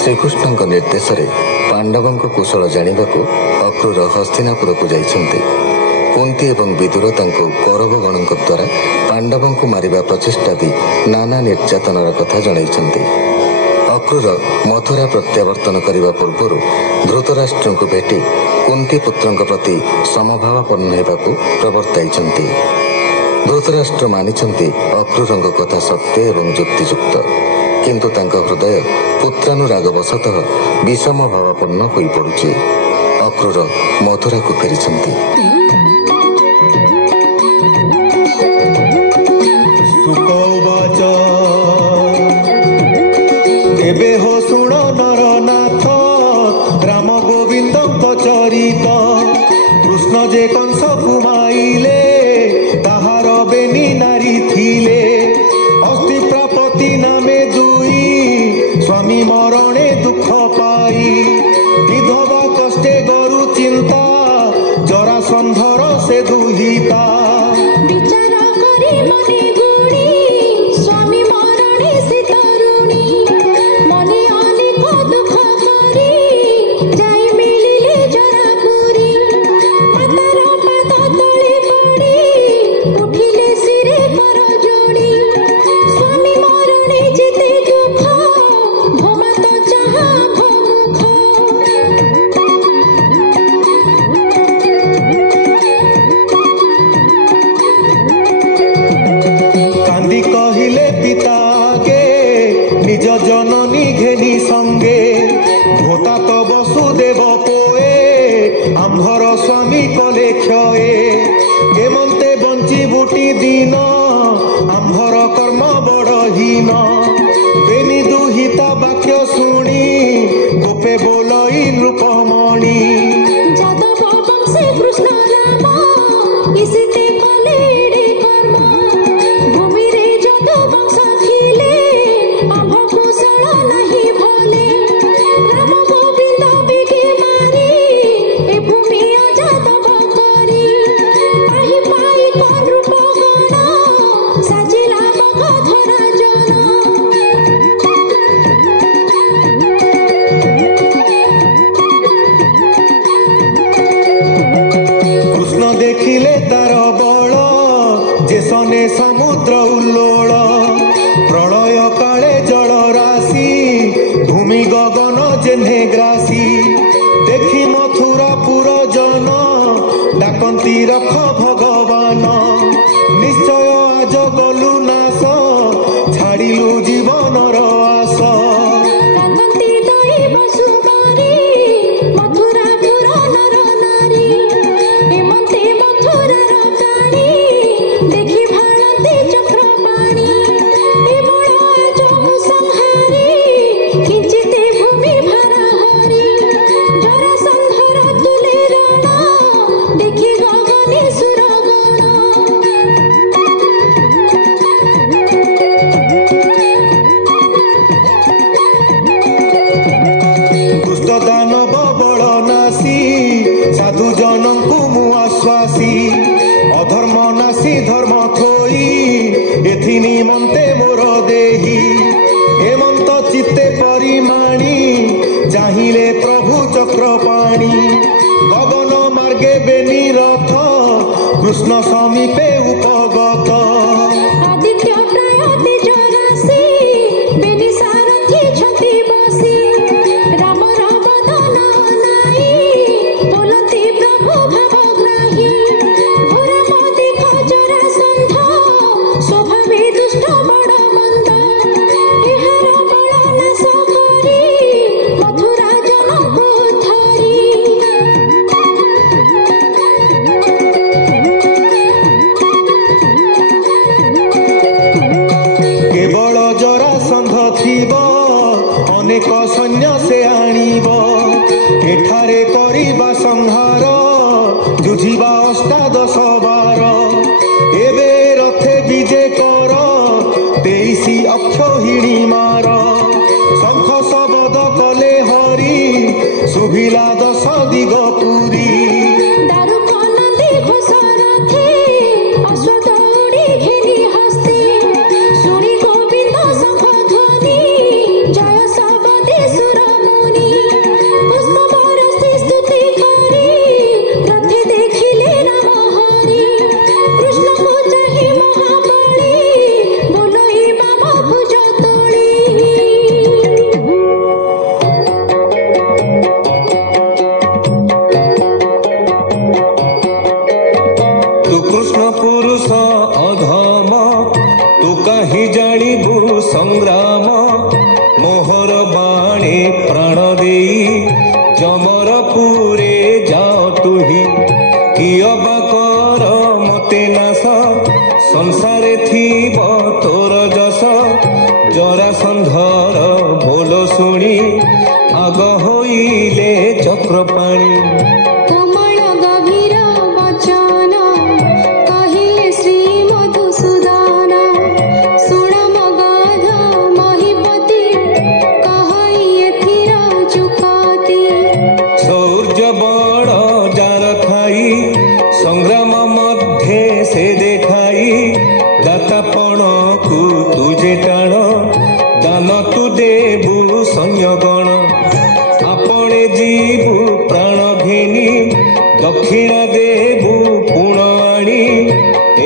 श्रीकृष्ण निर्देश पांडवों कुशल जाना अक्रूर हस्तिनापुर को जाइछन्ति। कुंती एवं विदुर कौरवगण द्वारा पांडवों को मारिबा प्रचेष्टा दी नाना निर्यातनार कथा जणाइछन्ति। अक्रूर मथुरा प्रत्यावर्तन करने पूर्व धृतराष्ट्र को भेटी कुंती पुत्र प्रति समभावापन्न होगाकू प्रवर्ताइछन्ति। धृतराष्ट्र मानिछन्ति अक्रूर कथा सत्य एवं युक्तियुक्त, किंतु तांका हृदय पुत्रानुरागवशतः विषम भावापन्न होई पड़ुछि। अक्रूर मथुरा को फेरिछन्ति। सुकौवाच एबे हो सुण नरनाथ राम गोविंद चरित। कृष्ण जे कंस कुमाइले ताहार बेनी नारी थिले। अस्ति प्रपति नामे स्वामी मरणे दुख पाई। विधवा कष्टे गरु चिंता जरासंधर से दुहिता। विचार करी मने गुणी स्वामी मरणे से तरुणी। मने अनेक दुख करी जाई मिलिले जरापुरी। मातार पाद तले पड़ी उठिले सिरे कर जोड़ी। स्वामी मरणे जेते दुख कांदी कहिले पिता के निज जननी घेनी संगे। भोता तो वसुदेव पोए आंभर स्वामी कले क्षये। केमंते बंची बुटी दिन आंभर कर्म बड़हीन। बेनी दुहिता वाक्य शुणी गोपे बोलई नृपमणि। जादव वंशे कृष्ण राम इसिते कले एडे कर्म। भूमि रे जादव वंश थिले आभ कुशल नहीं भले। राम गोविंद बिगे मारी ए भूमि अजादव करी। पाही पाई कोन रूप गण साजिला मगधरा जन। देखिले तार बल जेसने समुद्र उल्लोल। प्रलय काले जल राशि भूमि गगन जेन्हे ग्रासी। देखी मथुरापुर जन डाकंती रख भगवान। निश्चय आज गलु नाश छाड़िलु जीवनर आस। डाकंती दैव सुमारी मथुरापुर नर नारी। हेमंते मथुरार प्राणी देखि भारती चक्रपाणी। ए बड़ आज संहारी किंचिते भूमि भारा हरि। जरासंधर तुले रण देखि गगने सुरगण। दुष्ट दानव बल नासी साधु जनଙ୍କୁ ମୁଁ ଆଶ୍ୱାସୀ। ଅଧର୍ମ ନାସି ଧର୍ମ ଥୋଇ ଏଥି ନିମନ୍ତେ ମୋର ଦେହି। ହେମନ୍ତ ଚିତ୍ତେ ପରିମାଣି ଚାହିଁଲେ ପ୍ରଭୁ ଚକ୍ରପାଣି। ଗଗନ ମାର୍ଗେ ବେନି ରଥ କୃଷ୍ଣ ସମୀପେ ଉପଗତ। आदित्य प्राय तेज राशि बेनी सारथी छति बसी। राम बदन नाई बोलती प्रभु भावग्राही। घोर मदे खजरा संध स्वभावे दुष्ट बड़ ଲଙ୍କାରେ କରିବା ସଂହାର ଯୁଝିବା ଅଷ୍ଟାଦଶ ବାର ଏବେ ରଥେ ବିଜେ କର 23 ଅକ୍ଷୋହିଣୀ ମାର ଶଙ୍ଖ ଶବଦ କଲେ ହରି ଶୁଭିଲା 10 ଦିଗ ପୁରୀ ଦାରୁକନନ୍ଦୀ ଘୋଷରଥେ ଅଶ୍ୱଦୌଡ଼ି ଘେନି ହସ୍ତେ ଶୁଣି ଗୋବିନ୍ଦ ଶଙ୍ଖ ଧ୍ୱନି ଜୟ ଶବଦେ ସୁରମୁନି ପୁଷ୍ପ ବରଷି ସ୍ତୁତି କରି ରଥେ ଦେଖିଲେ ରାମ ହରି କୃଷ୍ଣକୁ ଚାହିଁ ମହାବଳୀ ବୋଲଇ ବାମ ଭୁଜ ତୋଳି ତୁ କୃଷ୍ଣ ପୁରୁଷ ଅଧମ ତୁ କାହିଁ ଜାଣିବୁ ସଂଗ୍ରାମ ମୋହର ବାଣୀ ପ୍ରାଣ ଦେଇ ଯମର ପୁରେ ଯାଅ ତୁହି କିଅ ବା କର ମତେ ନାଶ ସଂସାରେ ଥିବ ତୋର ଯଶ ଜରାସନ୍ଧର ବୋଲ ଶୁଣି ଆଗ ହୋଇଲେ ଚକ୍ରପାଣି କୋମଳ ଗଭୀର ବଚନ କହିଲେ ଶ୍ରୀ ମଧୁସୂଦନ ଶୁଣ ମଗଧ ମହିପତି କହଇ ଏଥିର ଯୁକତି ଶୌର୍ଯ୍ୟ ବଳ ଯାର ଥାଇ ସଂଗ୍ରାମ ମଧ୍ୟେ ସେ ଦେଖାଇ ଦାତାପଣକୁ ତୁଜେ ଟାଣ ଦାନ ତୁ ଦେବୁ ସୈନ୍ୟଗଣ আপনে জীবু প্রাণ ঘেনি দক্ষিণা দেবু পুণ আনি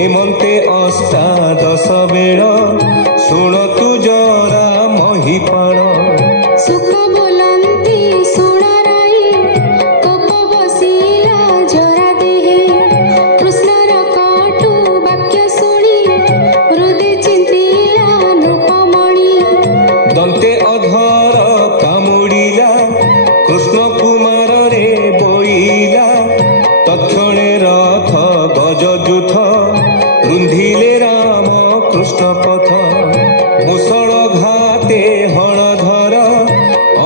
এমন্তে অষ্টাদশ বেଳ শুণ তু জরা মহিপাণ ସୁଖ ବୋଲନ୍ତି ଶୁଣ ରାଇ କୋପ ବସିଲା ଜରା ଦେହେ କୃଷ୍ଣର କଟୁ ବାକ୍ୟ ଶୁଣି ହୃଦେ ଚିନ୍ତିଲା ନୃପମଣି দন্তে অধর কামুড়িলা কৃষ্ণ কুমারে বইলা তক্ষণে রথ গজযুথ রুন্ধিলে রাম কৃষ্ণ পথ মুষল ঘাতে হণধর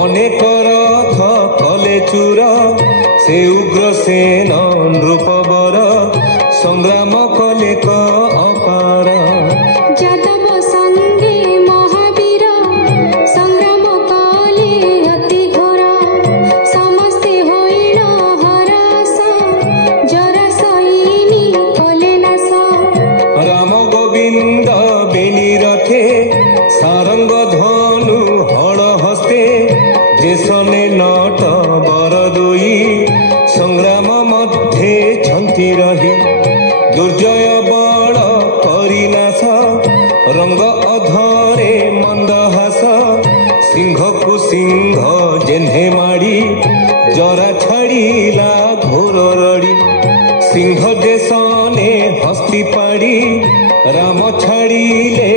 অনেক রথ কলে চূর সে উগ্রসেন নৃপবর সংগ্রাম কলে ক অপার যাদব সঙ্গে মহাবীর সংগ্রাম কলে অতি ঘোর সমস্তে হইল হরাস জরা সইনি কলে নাশ রাম গোবিন্দ বেনি রথে সারঙ্গ ধনু হল হস্তে যেসনে নট বর দুই সংগ্রাম মধ্যে ছন্তি রহি দুর্জয় বল করি নাশ রঙ্গ অধরে মন্দহাস সিংহকু সিংহ জেহ্নে মাড়ি জরা ছাড়িলা ঘোর রড়ি সিংহ দেশনে হস্তি পাড়ি রাম ছাড়িলে